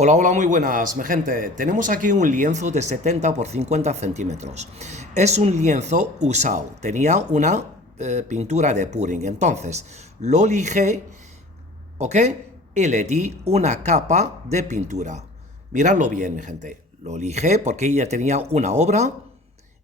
Hola, hola, muy buenas, mi gente. Tenemos aquí un lienzo de 70 por 50 centímetros. Es un lienzo usado. Tenía una pintura de pudding. Entonces, lo lijé, ¿ok? Y le di una capa de pintura. Miradlo bien, mi gente. Lo lijé porque ya tenía una obra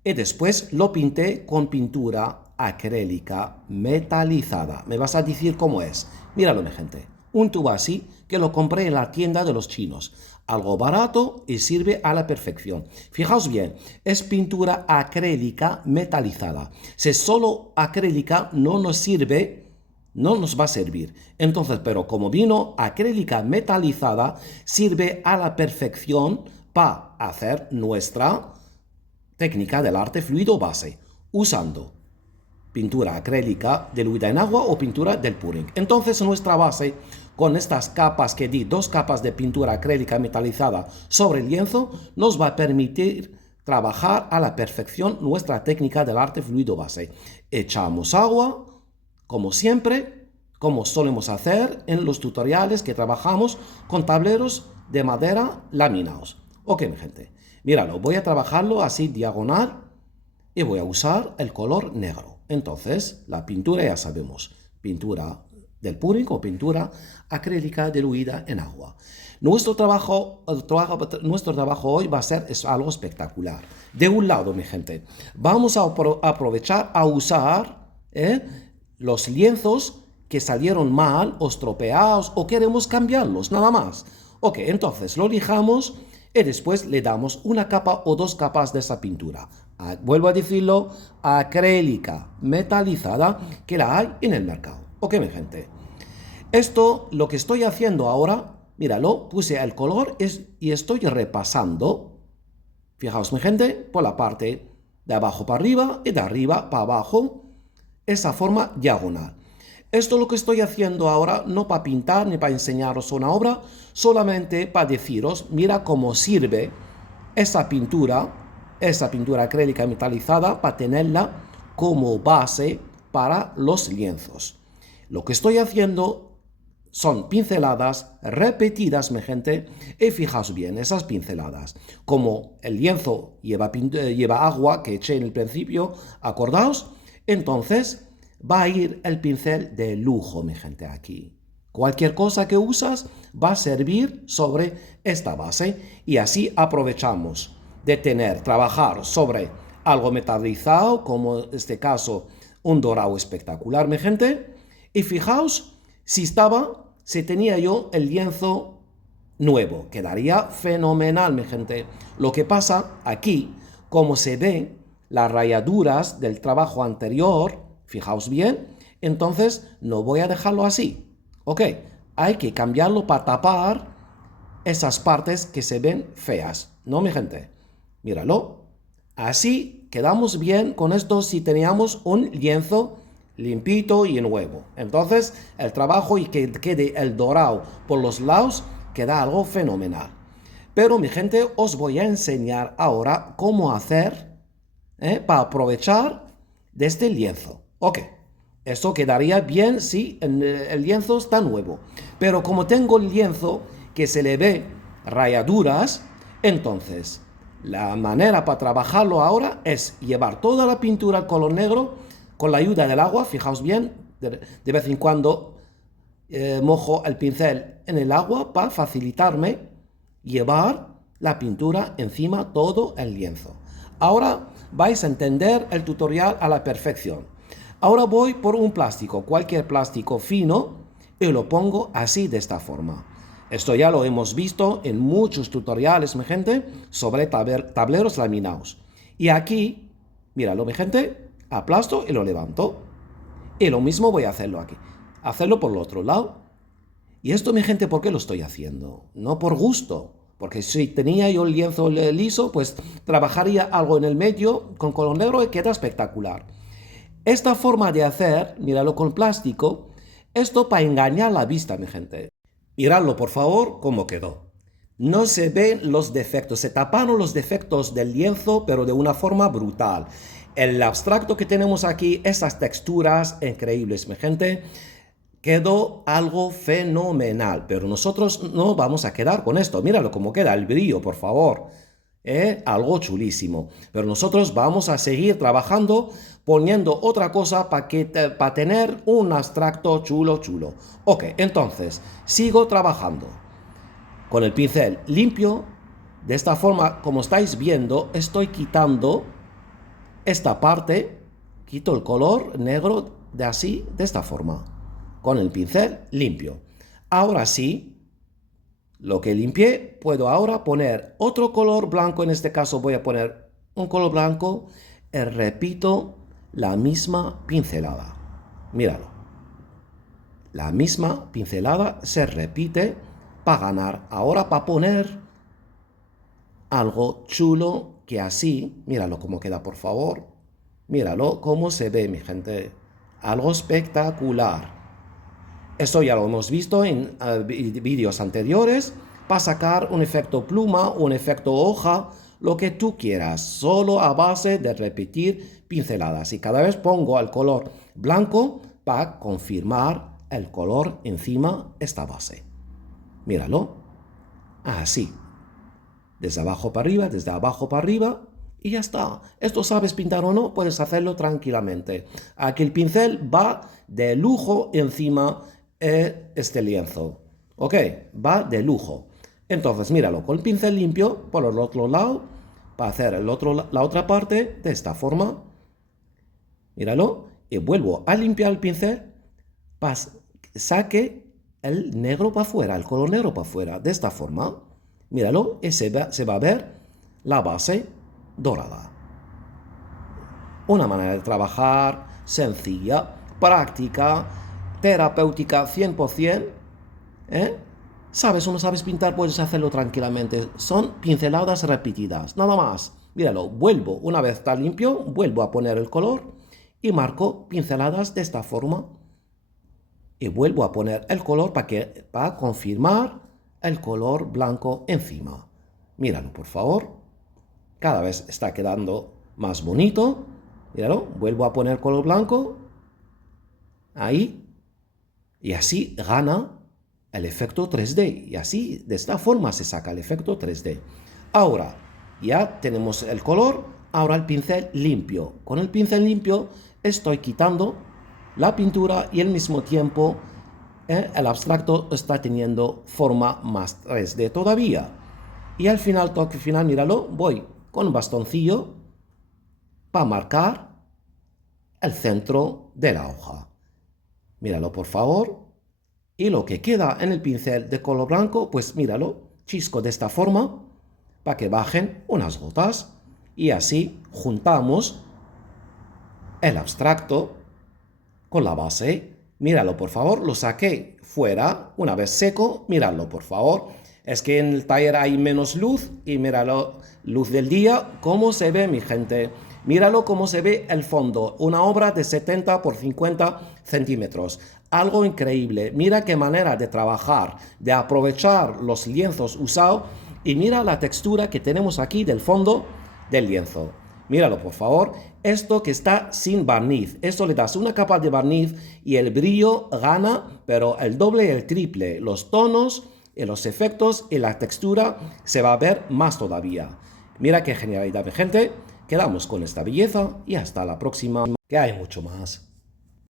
y después lo pinté con pintura acrílica metalizada. Me vas a decir cómo es. Míralo, mi gente. Un tubo así que lo compré en la tienda de los chinos. Algo barato y sirve a la perfección. Fijaos bien, es pintura acrílica metalizada. Si es solo acrílica no nos sirve, no nos va a servir. Entonces, pero como vino acrílica metalizada, sirve a la perfección para hacer nuestra técnica del arte fluido base, usando pintura acrílica diluida en agua o pintura del pudding. Entonces nuestra base, con estas capas que di, dos capas de pintura acrílica metalizada sobre el lienzo, nos va a permitir trabajar a la perfección nuestra técnica del arte fluido base. Echamos agua, como siempre, como solemos hacer en los tutoriales que trabajamos con tableros de madera laminados. Ok, mi gente, míralo, voy a trabajarlo así diagonal y voy a usar el color negro. Entonces, la pintura ya sabemos, pintura del pudding o pintura acrílica diluida en agua. Nuestro trabajo hoy va a ser algo espectacular. De un lado, mi gente, vamos a aprovechar a usar los lienzos que salieron mal o estropeados o queremos cambiarlos, nada más. Ok, entonces lo lijamos y después le damos una capa o dos capas de esa pintura. Vuelvo a decirlo, acrílica metalizada, que la hay en el mercado. Ok, mi gente. Esto, lo que estoy haciendo ahora, míralo, puse el color y estoy repasando. Fijaos, mi gente, por la parte de abajo para arriba y de arriba para abajo, esa forma diagonal. Esto es lo que estoy haciendo ahora, no para pintar ni para enseñaros una obra, solamente para deciros, mira cómo sirve esa pintura acrílica metalizada, para tenerla como base para los lienzos. Lo que estoy haciendo son pinceladas repetidas, mi gente, y fijaos bien esas pinceladas. Como el lienzo lleva agua que eché en el principio, acordaos, entonces va a ir el pincel de lujo, mi gente, aquí. Cualquier cosa que usas va a servir sobre esta base y así aprovechamos de trabajar sobre algo metalizado, como en este caso un dorado espectacular, mi gente. Y fijaos, si tenía yo el lienzo nuevo, quedaría fenomenal, mi gente. Lo que pasa aquí, como se ve las rayaduras del trabajo anterior, fijaos bien, entonces no voy a dejarlo así. Ok, hay que cambiarlo para tapar esas partes que se ven feas, ¿no, mi gente? Míralo. Así quedamos bien con esto si teníamos un lienzo limpito y nuevo. Entonces el trabajo y que quede el dorado por los lados queda algo fenomenal. Pero mi gente, os voy a enseñar ahora cómo hacer para aprovechar de este lienzo. Ok, esto quedaría bien si el lienzo está nuevo. Pero como tengo el lienzo que se le ve rayaduras, entonces la manera para trabajarlo ahora es llevar toda la pintura al color negro con la ayuda del agua. Fijaos bien, de vez en cuando mojo el pincel en el agua para facilitarme llevar la pintura encima todo el lienzo. Ahora vais a entender el tutorial a la perfección. Ahora voy por un plástico, cualquier plástico fino, y lo pongo así, de esta forma. Esto ya lo hemos visto en muchos tutoriales, mi gente, sobre tableros laminados. Y aquí, míralo, mi gente, aplasto y lo levanto. Y lo mismo voy a hacerlo aquí. Hacerlo por el otro lado. Y esto, mi gente, ¿por qué lo estoy haciendo? No por gusto. Porque si tenía yo el lienzo liso, pues trabajaría algo en el medio con color negro y queda espectacular. Esta forma de hacer, míralo con plástico, esto para engañar la vista, mi gente. Miradlo, por favor, cómo quedó. No se ven los defectos, se taparon los defectos del lienzo, pero de una forma brutal. El abstracto que tenemos aquí, esas texturas increíbles, mi gente. Quedó algo fenomenal, pero nosotros no vamos a quedar con esto. Míralo cómo queda el brillo, por favor. Algo chulísimo. Pero nosotros vamos a seguir trabajando poniendo otra cosa para tener un abstracto chulo, chulo. Ok, entonces, sigo trabajando con el pincel limpio. De esta forma, como estáis viendo, estoy quitando esta parte. Quito el color negro de esta forma. Con el pincel limpio. Ahora sí, lo que limpié, puedo ahora poner otro color blanco. En este caso voy a poner un color blanco y repito la misma pincelada. Míralo. La misma pincelada se repite para ganar. Ahora para poner algo chulo que así, míralo cómo queda, por favor. Míralo cómo se ve, mi gente. Algo espectacular. Esto ya lo hemos visto en vídeos anteriores, para sacar un efecto pluma, un efecto hoja, lo que tú quieras, solo a base de repetir pinceladas. Y cada vez pongo el color blanco para confirmar el color encima de esta base. Míralo, así, desde abajo para arriba, desde abajo para arriba, y ya está. Esto sabes pintar o no, puedes hacerlo tranquilamente. Aquí el pincel va de lujo encima este lienzo. Ok, va de lujo. Entonces, míralo, con el pincel limpio por el otro lado, para hacer la otra parte de esta forma. Míralo, y vuelvo a limpiar el pincel para saque el negro para afuera, el color negro para afuera, de esta forma. Míralo, y se va a ver la base dorada. Una manera de trabajar sencilla, práctica, terapéutica 100%. ¿Sabes o no sabes pintar? Puedes hacerlo tranquilamente. Son pinceladas repetidas, nada más. Míralo, vuelvo, una vez está limpio, vuelvo a poner el color y marco pinceladas de esta forma. Y vuelvo a poner el color para confirmar el color blanco encima. Míralo, por favor. Cada vez está quedando más bonito. Míralo, vuelvo a poner color blanco. Ahí. Y así gana el efecto 3D. Y así, de esta forma, se saca el efecto 3D. Ahora, ya tenemos el color. Ahora el pincel limpio. Con el pincel limpio estoy quitando la pintura y al mismo tiempo el abstracto está teniendo forma más 3D todavía. Y al final, toque final, míralo, voy con un bastoncillo para marcar el centro de la hoja. Míralo, por favor. Y lo que queda en el pincel de color blanco, pues míralo, chisco de esta forma para que bajen unas gotas. Y así juntamos el abstracto con la base. Míralo, por favor, lo saqué fuera una vez seco. Míralo, por favor. Es que en el taller hay menos luz y míralo, luz del día, cómo se ve, mi gente. Míralo cómo se ve el fondo, una obra de 70 por 50 centímetros. Algo increíble. Mira qué manera de trabajar, de aprovechar los lienzos usados y mira la textura que tenemos aquí del fondo del lienzo. Míralo, por favor. Esto que está sin barniz. Esto le das una capa de barniz y el brillo gana, pero el doble y el triple. Los tonos, y los efectos y la textura se va a ver más todavía. Mira qué genialidad, mi gente. Quedamos con esta belleza y hasta la próxima, que hay mucho más.